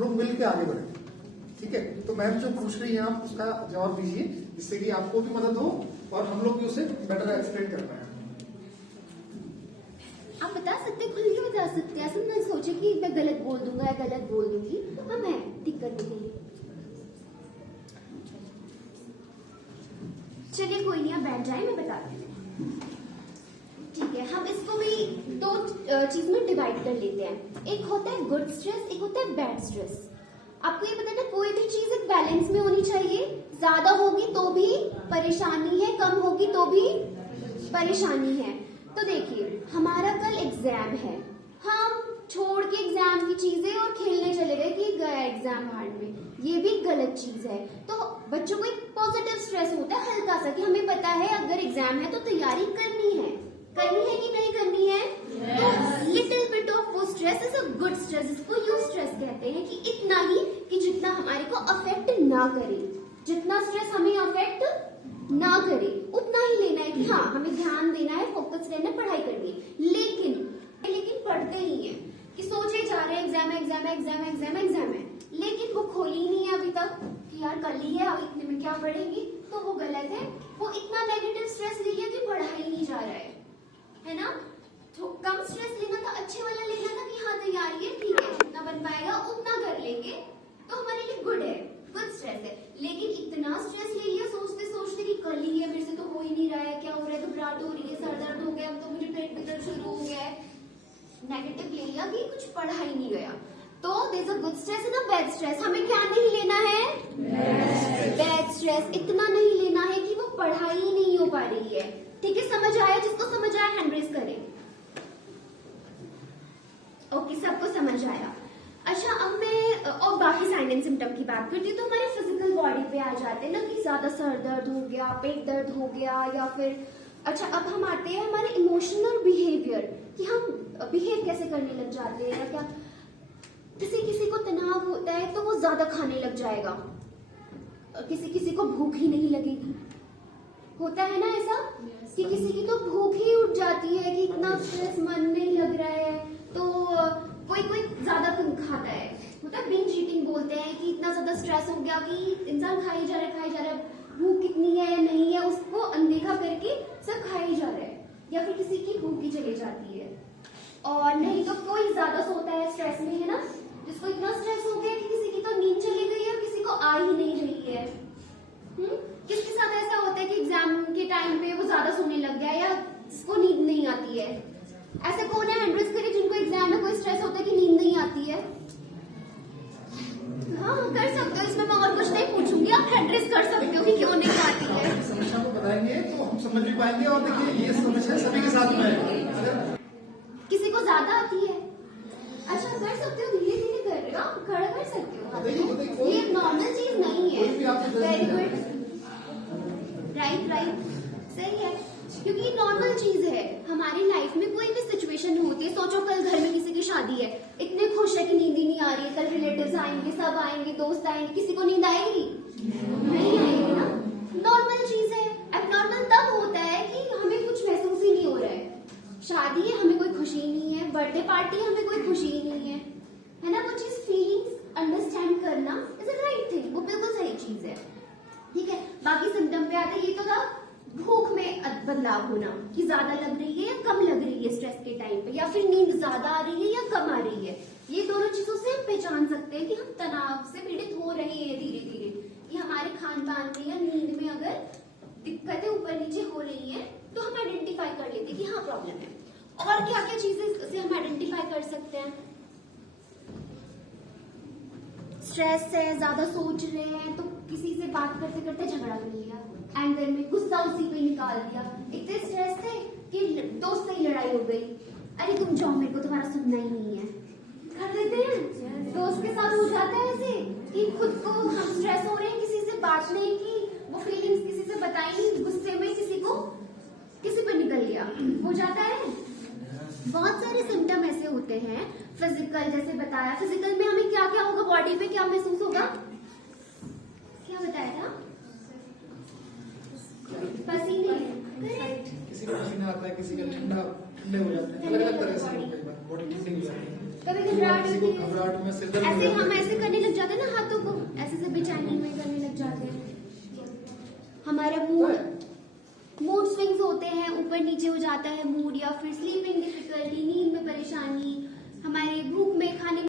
हम लोग मिल के आगे बढ़े। ठीक है, तो मैम जो पूछ रही हैं आप उसका जवाब दीजिए, जिससे कि आपको भी मदद हो और हम लोग भी उसे बेटर एक्सप्लेन कर पाए। आप बता सकते, खुल के बता सकते हैं, ऐसा ना सोचे कि मैं गलत बोल दूंगा या गलत बोल दूंगी। हम है ठीक करने के लिए। चलिए कोई नहीं, आप बैठ जाए, मैं बताती हूँ। ठीक है, हम इसको भी दो चीज में डिवाइड कर लेते हैं। एक होता है गुड स्ट्रेस, एक होता है बैड स्ट्रेस। आपको ये पता है ना, कोई भी चीज एक बैलेंस में होनी चाहिए। ज्यादा होगी तो भी परेशानी है, कम होगी तो भी परेशानी है। तो देखिए, हमारा कल एग्जाम है, हम छोड़ के एग्जाम की चीजें और खेलने चले गए कि गया एग्जाम हार्ड में, ये भी गलत चीज है। तो बच्चों को एक पॉजिटिव स्ट्रेस होता है हल्का सा, कि हमें पता है अगर एग्जाम है तो तैयारी करनी है कि नहीं करनी है। तो लिटिल बिट ऑफ वो stress is a good stress, जिसको यू स्ट्रेस कहते हैं, कि इतना ही कि जितना हमारे को अफेक्ट ना करे, जितना स्ट्रेस हमें अफेक्ट ना करे उतना ही लेना है। कि हाँ, हमें ध्यान देना है, फोकस रहना है, पढ़ाई करनी है, लेकिन पढ़ते नहीं है, कि सोचे जा रहे हैं एग्जाम है एग्जाम है एग्जाम है एग्जाम है एग्जाम है, लेकिन वो खोली नहीं है अभी तक कि यार कल ही है, अब इतने में क्या पढ़ेंगी। तो वो गलत है। वो इतना नेगेटिव स्ट्रेस ले लिया कि पढ़ा ही नहीं जा रहा है ना। तो कम स्ट्रेस लेना था, अच्छे वाला लेना था कि हाँ तैयारी है, ठीक है, जितना बन पाएगा उतना कर लेंगे, तो हमारे लिए गुड है, गुड स्ट्रेस है। लेकिन इतना स्ट्रेस ले लिया सोचते सोचते कि कल ही है, मेरे से तो हो ही नहीं रहा है, क्या हो रहा है, घबराहट हो रही है, सर दर्द हो गया, अब तो मुझे पेट में दर्द शुरू हो गया है। नेगेटिव ले लिया कि कुछ पढ़ा ही नहीं गया। तो there is a good stress and a bad stress. हमें क्या नहीं लेना है? Bad stress. इतना नहीं लेना है कि वो पढ़ाई ही नहीं हो पा रही है। ठीक है, समझ आया? जिसको समझ आया हैंड रेज करें। ओके, सबको समझ आया। अच्छा, अब मैं और बाकी साइन एंड सिम्टम की बात करती हूँ। तो हमारे फिजिकल बॉडी पे आ जाते हैं ना, कि ज्यादा सर दर्द हो गया, पेट दर्द हो गया, या फिर अच्छा अब हम आते हैं हमारे इमोशनल बिहेवियर, कि हम बिहेव कैसे करने लग जाते हैं, या क्या किसी को तनाव होता है तो वो ज्यादा खाने लग जाएगा, किसी को भूख ही नहीं लगेगी। होता है ना ऐसा? कि किसी की तो भूख ही उठ जाती है, कि इतना स्ट्रेस, मन नहीं लग रहा है, तो कोई ज्यादा खाता है। होता है बिंज ईटिंग बोलते हैं, कि इतना ज्यादा स्ट्रेस हो गया कि इंसान खाई जा रहा है, भूख कितनी है या नहीं है उसको अनदेखा करके सब खाई जा रहा है, या फिर किसी की भूख ही चली जाती है। और नहीं तो कोई ज्यादा सोता है स्ट्रेस में, है ना, जिसको इतना स्ट्रेस हो गया कि किसी की तो नींद चली गई है और किसी को आ ही नहीं रही है। किसके साथ ऐसा होता है कि एग्जाम के टाइम पे वो ज्यादा सोने लग गया, या जिसको नींद नहीं आती है? ऐसे कौन है, हैंड रेज करे, जिनको एग्जाम में कोई स्ट्रेस होता है कि नींद नहीं आती है? हाँ, कर सकते हो, इसमें मैं और कुछ नहीं पूछूंगी, आप हैंड रेज कर सकते हो कि क्यों नहीं आती है। समस्या को बताएंगे तो हम समझ भी पाएंगे। और देखिए, ये समस्या सभी के साथ में है। अगर किसी को ज्यादा आती है, अच्छा कर सकते हो, धीरे धीरे कर रहे हो, आप खड़ा कर सकते हो, ये नॉर्मल चीज नहीं है। वेरी गुड, राइट, सही है, क्योंकि ये नॉर्मल चीज है। हमारी लाइफ में कोई भी सिचुएशन होती है, सोचो कल घर में किसी की शादी है, इतने खुश है कि नींद ही नहीं आ रही है, कल रिलेटिव्स आएंगे, सब आएंगे, दोस्त आएंगे, किसी को नींद आएगी? नहीं आएगी ना। नॉर्मल चीज है। एबनॉर्मल तब होता है कि हमें कुछ महसूस ही नहीं हो रहा है। शादी है, हमें कोई खुशी नहीं है, बर्थडे पार्टी है, हमें कोई खुशी ही नहीं है ना। वो चीज फीलिंग्स अंडरस्टैंड करना इज अ राइट थिंग, वो बिल्कुल सही चीज है। ठीक है, बाकी सिम्टम पे आते हैं। ये तो था भूख में बदलाव होना, कि ज्यादा लग रही है या कम लग रही है स्ट्रेस के टाइम पे, या फिर नींद ज्यादा आ रही है या कम आ रही है। ये दोनों चीजों से हम पहचान सकते हैं कि हम तनाव से पीड़ित हो रहे हैं धीरे धीरे, कि हमारे खान पान में या नींद में अगर दिक्कतें ऊपर नीचे हो रही है तो हम आइडेंटिफाई कर लेते हैं कि हाँ प्रॉब्लम है। और क्या क्या चीजें से हम आइडेंटिफाई कर सकते हैं? स्ट्रेस है, ज्यादा सोच रहे हैं, तो किसी से बात करते करते झगड़ा कर लिया, एंगर में गुस्सा उसी पे निकाल दिया। इतने स्ट्रेस थे कि दोस्त से ही लड़ाई हो गई, अरे तुम जाओ, मेरे को तुम्हारा सुनना ही नहीं है, कर देते हैं। दोस्त के साथ हो जाता है ऐसे कि खुद को हम स्ट्रेस हो रहे हैं, किसी से बात नहीं की, वो फीलिंग्स किसी से बताई नहीं, गुस्से में किसी पे निकल गया, हो जाता है। बहुत सारे सिम्टम ऐसे होते हैं। फिजिकल, जैसे बताया, फिजिकल में हमें क्या क्या होगा, बॉडी पे क्या महसूस होगा, क्या बताया था? पसीने, किसी को पसीना आता है, किसी का ठंडे हो जाते हैं, अलग अलग तरह से बॉडी ठंडी हो जाती है, कभी घबराहट होती है। घबराहट में सिर दर्द ऐसे हम ऐसे करने ऊपर नीचे हो जाता है मूड, या फिर स्लीपिंग डिफिकल्टी, नींद में परेशानी, हमारे भूख में, खाने